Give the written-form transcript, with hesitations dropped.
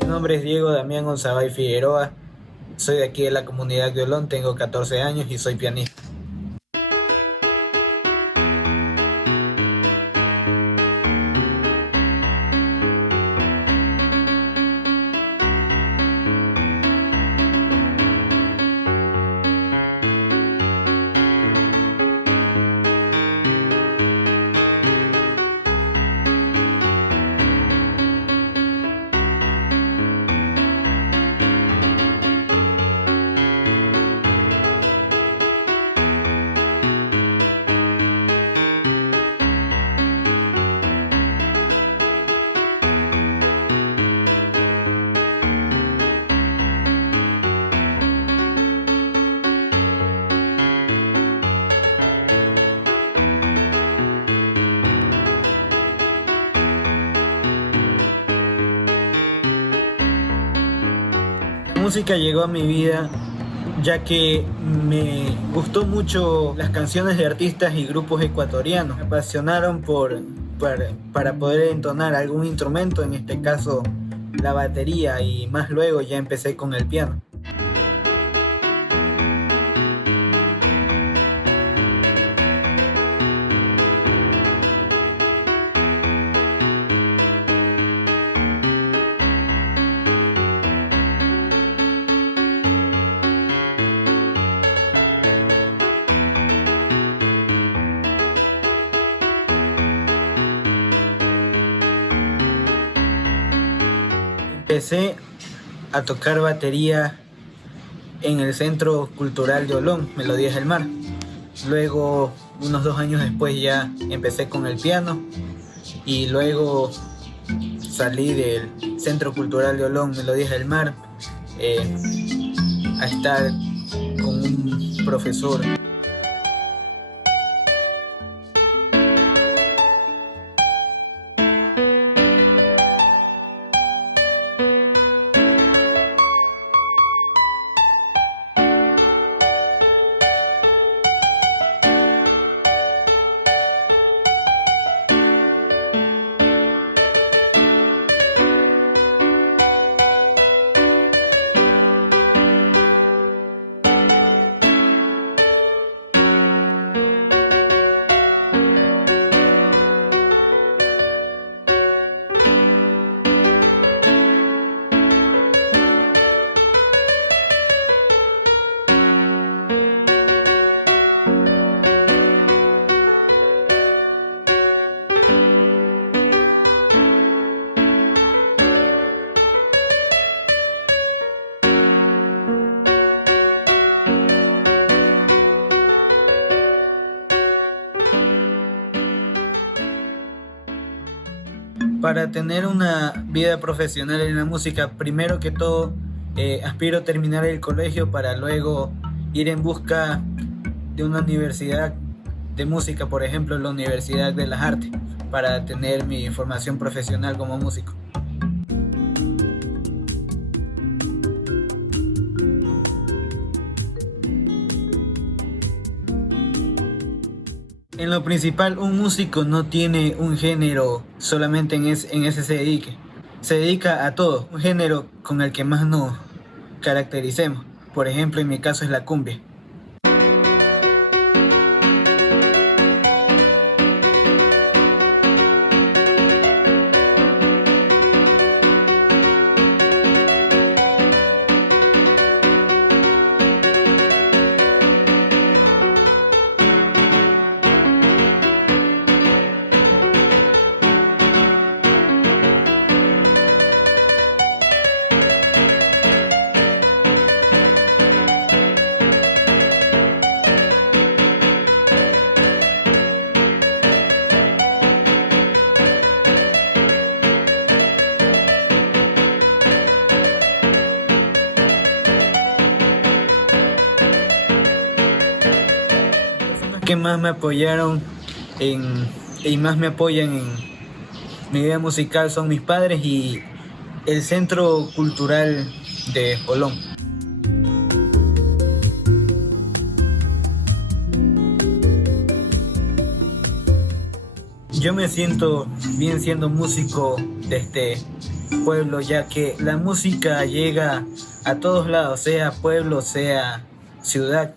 Mi nombre es Diego Damián Gonzabay Figueroa, soy de aquí de la comunidad de Olón, tengo 14 años y soy pianista. La música llegó a mi vida ya que me gustó mucho las canciones de artistas y grupos ecuatorianos. Me apasionaron para poder entonar algún instrumento, en este caso la batería, y más luego ya empecé con el piano. Empecé a tocar batería en el Centro Cultural de Olón, Melodías del Mar. Luego, unos 2 años después, ya empecé con el piano y luego salí del Centro Cultural de Olón, Melodías del Mar, a estar con un profesor. Para tener una vida profesional en la música, primero que todo, aspiro a terminar el colegio para luego ir en busca de una universidad de música, por ejemplo, la Universidad de las Artes, para tener mi formación profesional como músico. En lo principal, un músico no tiene un género solamente en ese se dedique. Se dedica a todo, un género con el que más nos caractericemos. Por ejemplo, en mi caso es la cumbia. Que más me apoyaron y más me apoyan Mi vida musical son mis padres y el Centro Cultural de Olón. Yo me siento bien siendo músico de este pueblo, ya que la música llega a todos lados, sea pueblo, sea ciudad.